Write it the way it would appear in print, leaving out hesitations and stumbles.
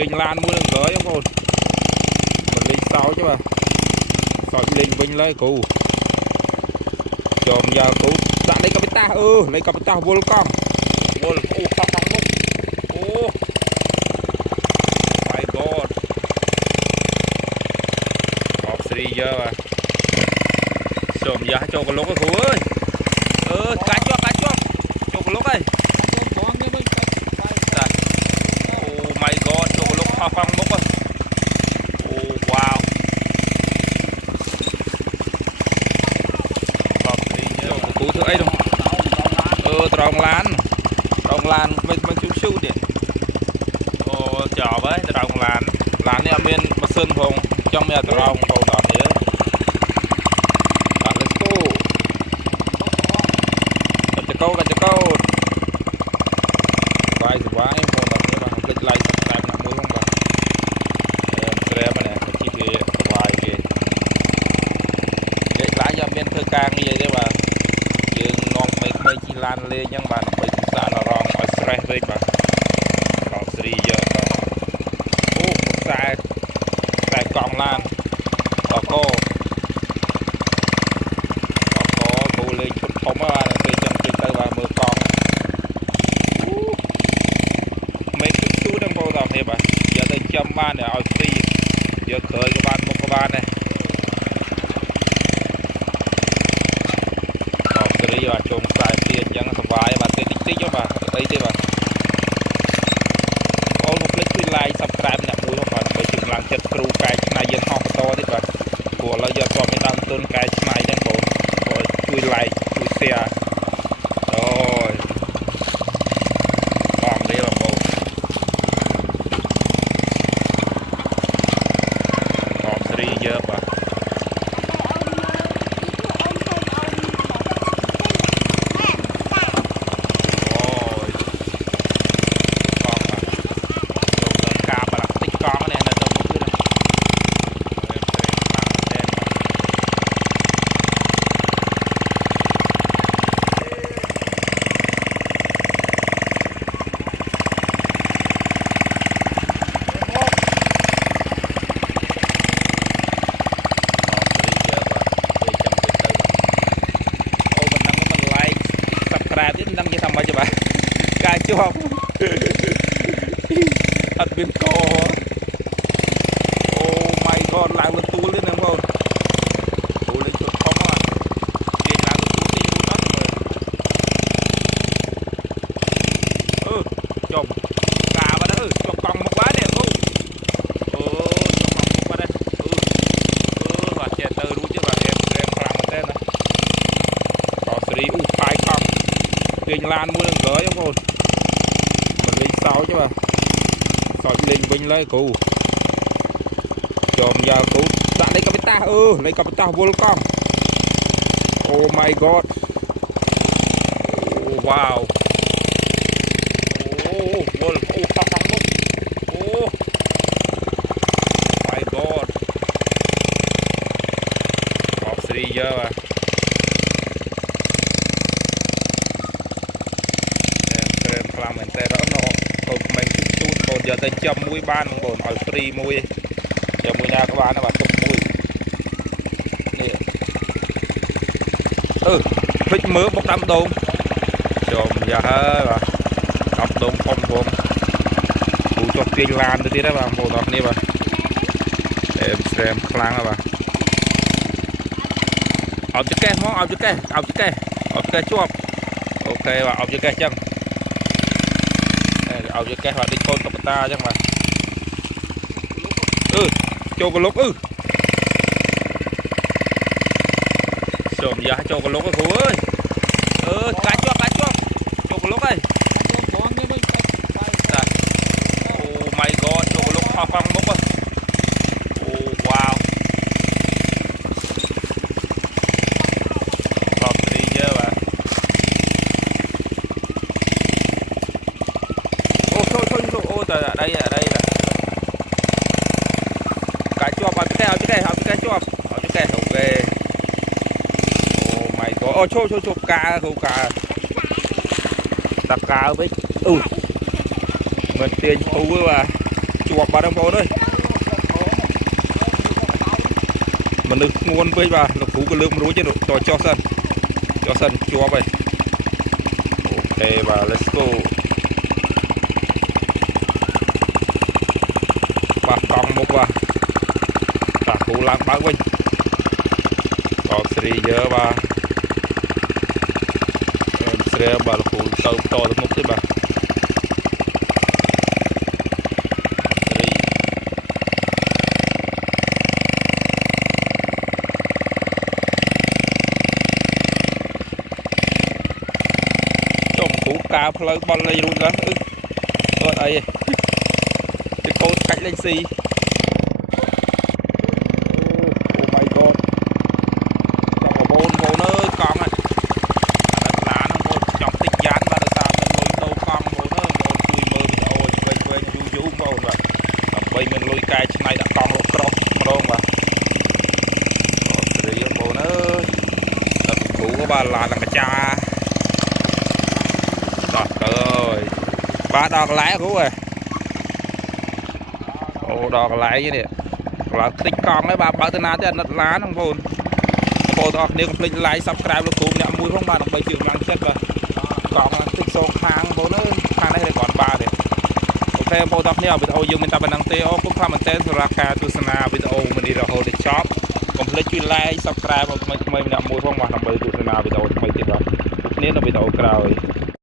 Kinh lan mua được gửi không cô. Mình lên sau chứ mà. Sau lên vinh lấy cô. Chồm giờ cô đã lấy capita lấy capita vô con. Vô khóc khóc múc. My god. Off 3 giờ à. Chồm giờ cho con lúc á cô ơi. Cá cho. Cho con lúc ơi. Oh my god, cho con lúc khóc khóc múc á. Oh wow. Cú thứ ấy đâu. Trồng lan mình chút đi. Chở với trồng lan này bên mà sơn phong trong nhà trồng phong đỏ thế. Let's go. Cắt câu. Vài phong đỏ thế mà không click like subscribe nặng mũi không bà. Em mà nè, chi thì vài kìa. Vậy lá cho bên thơ ca như vậy đấy bà. Non mấy chi lan lên nhưng mà nó phải xa nó rong ở stress với bà nó sri giờ một sai còng lan có cô lên chút không á bà lên chân trên tay bà mưa con mấy chút đang vô tầm này bà giờ tới châm ban để ở sri giờ tới các bạn này sri và trồng sai tiền chẳng vài bà tên tích cho bà đây thế bà all một click like subscribe nè mũi không bà phải chừng làm chất crew cái này dân học to thế bà của là giờ cho mình làm tôn cái này đang bộ rồi chui like chui share rồi còn đây là bộ còn sri giờ bà tiếp năm cho thằng mà cho bạn cài chưa không thật biến co oh my god lại một tu lên em không tu lên chuột không à tiền làm một tu tiền luôn đó rồi chồng cà vào đó chồng còng một quá đẹp không chồng còng một quá đây và chè tơ đúng chứ bà em làm một tên này có sri phai còng Kinh lan mua được gửi không cô. Mình lên sau chứ mà. Sau lên vinh lấy cô. Chồm giờ cô đã lấy capita lấy capita vô con. Oh my god. Oh wow. Khóc múc. My god. Off 3 giờ à. Làm mình tay đó nó mình chút còn giờ tay châm mũi ban còn ở free mũi giờ mũi nhà các bạn nó bảo tục mũi thích mớ bốc đám đông chồm giờ và đọc đông không vùng đủ cho tiền lan tới đó vào một đọc này bà em xem khăn bà áo chiếc ke món áo chiếc ke chuột ok và áo chiếc ke chân áo cho cái họ đi con tập ta chắc mà cho cái lúc sớm giá cho cái lúc cái khu ơi cá cho cái lúc ơi oh my god cho cái lúc hoa phong mốc ơi oh wow lọt đi chứ bà đây là cái chuột vào cái chuột ok oh my god chô cá không cá tập cá với mình tiền thú với bà chùa bà đang vô đây mà nước nguồn với bà nó phú cái lượng rúi chứ rồi cho sân chùa vậy ok và let's go bà con một bà ta phú làm bác vinh có sri giờ bà em sri bà là phú to một chứ bà cá phơi bón lên luôn đó ở đây cái cô cách lên xì oh my god trong một bồn ơi con này lá nó một trong tích dán và được sao mình lôi đâu con bồn ơi bồn chui mơ mình ôi quên du bồn rồi bây mình lôi cài này đã con lột cross mà đâu mà rồi bồn ơi cũ của bà là cái cha trời ơi ba đo cái lái cứu rồi ô đo cái lái vậy nè là tích con đấy bà bảo tên nào thế là lá nó vồn cô đo nếu không lái subscribe được cùng nhận mũi không bà đồng bây chịu mang chất rồi còn tích số hàng vốn nữa hàng đây còn ba đấy ok cô đo nếu video dương mình ta bằng tê ô cũng tham mình tên ra cả tu sana video mình đi ra hồ để shop còn lấy chui like subscribe mình nhận mũi không bà đồng bây tu sana video mấy tiền đó nếu là video cào